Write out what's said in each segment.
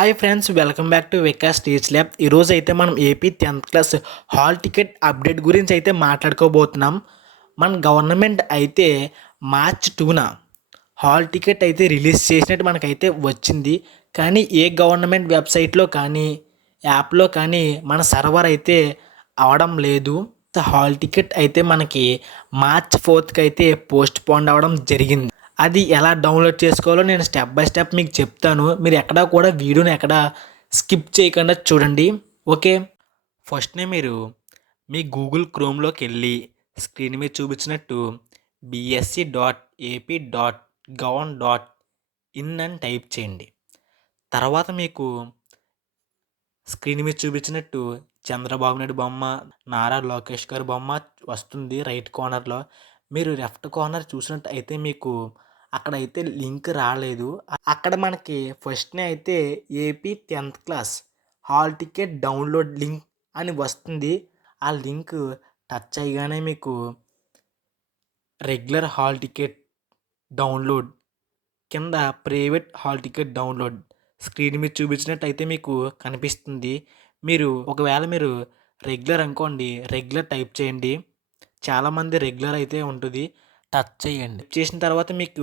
Hi friends, welcome back to Vikas teach lab. ఈరోజు అయితే మనం AP 10th class hall ticket update గురించి అయితే మాట్లాడుకోబోతున్నాం. మన గవర్నమెంట్ అయితే మార్చ్ 2న హాల్ టికెట్ అయితే రిలీజ్ చేసినట్టు మనకైతే వచ్చింది. కానీ ఏ గవర్నమెంట్ వెబ్సైట్లో కానీ యాప్లో కానీ మన సర్వర్ అయితే అవడం లేదు. హాల్ టికెట్ అయితే మనకి మార్చ్ 4కి అయితే పోస్ట్ పోన్ అవ్వడం జరిగింది. అది ఎలా డౌన్లోడ్ చేసుకోవాలో నేను స్టెప్ బై స్టెప్ మీకు చెప్తాను. మీరు ఎక్కడా కూడా వీడియోని స్కిప్ చేయకుండా చూడండి. ఓకే, ఫస్ట్నే మీరు మీ గూగుల్ క్రోమ్లోకి వెళ్ళి స్క్రీన్ మీద చూపించినట్టు bsc.ap.gov.in అని టైప్ చేయండి. తర్వాత మీకు స్క్రీన్ మీద చూపించినట్టు చంద్రబాబు నాయుడు బొమ్మ, నారా లోకేష్ గారి బొమ్మ వస్తుంది రైట్ కార్నర్లో. మీరు లెఫ్ట్ కార్నర్ చూసినట్టు అయితే మీకు అక్కడైతే లింక్ రాలేదు. అక్కడ మనకి ఫస్ట్నే అయితే AP 10th class hall ticket download link అని వస్తుంది. ఆ లింక్ టచ్ చేయగానే మీకు రెగ్యులర్ హాల్ టికెట్ డౌన్లోడ్ కింద private hall ticket download screen మీద చూపించినట్టయితే మీకు కనిపిస్తుంది. ఒకవేళ మీరు రెగ్యులర్ అనుకోండి, రెగ్యులర్ టైప్ చేయండి. చాలామంది రెగ్యులర్ అయితే ఉంటుంది, టచ్ చేయండి. చేసిన తర్వాత మీకు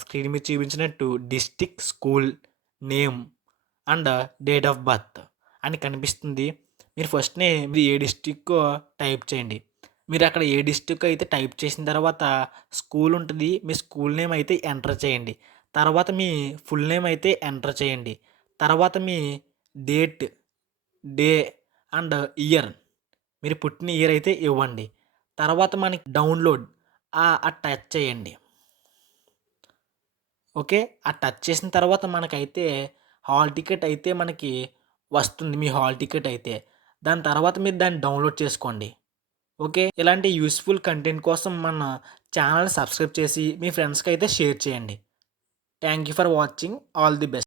స్క్రీన్ మీద చూపించినట్టు district, school name and date of birth అని కనిపిస్తుంది. మీరు ఫస్ట్నే మీరు ఏ డిస్టిక్కో టైప్ చేయండి. మీరు అక్కడ ఏ డిస్టిక్ అయితే టైప్ చేసిన తర్వాత స్కూల్ ఉంటుంది, మీ స్కూల్ నేమ్ అయితే ఎంటర్ చేయండి. తర్వాత మీ ఫుల్ నేమ్ అయితే ఎంటర్ చేయండి. తర్వాత మీ డేట్, డే అండ్ ఇయర్, మీరు పుట్టిన ఇయర్ అయితే ఇవ్వండి. తర్వాత మనకి డౌన్లోడ్ ఆ టచ్ చేయండి. ఓకే, ఆ టచ్ చేసిన తర్వాత మనకైతే హాల్ టికెట్ అయితే మనకి వస్తుంది, మీ హాల్ టికెట్ అయితే. దాని తర్వాత మీరు దాన్ని డౌన్లోడ్ చేసుకోండి. ఓకే, ఇలాంటి యూస్ఫుల్ కంటెంట్ కోసం మన ఛానల్ సబ్స్క్రైబ్ చేసి మీ ఫ్రెండ్స్కి అయితే షేర్ చేయండి. Thank you for watching. All the best.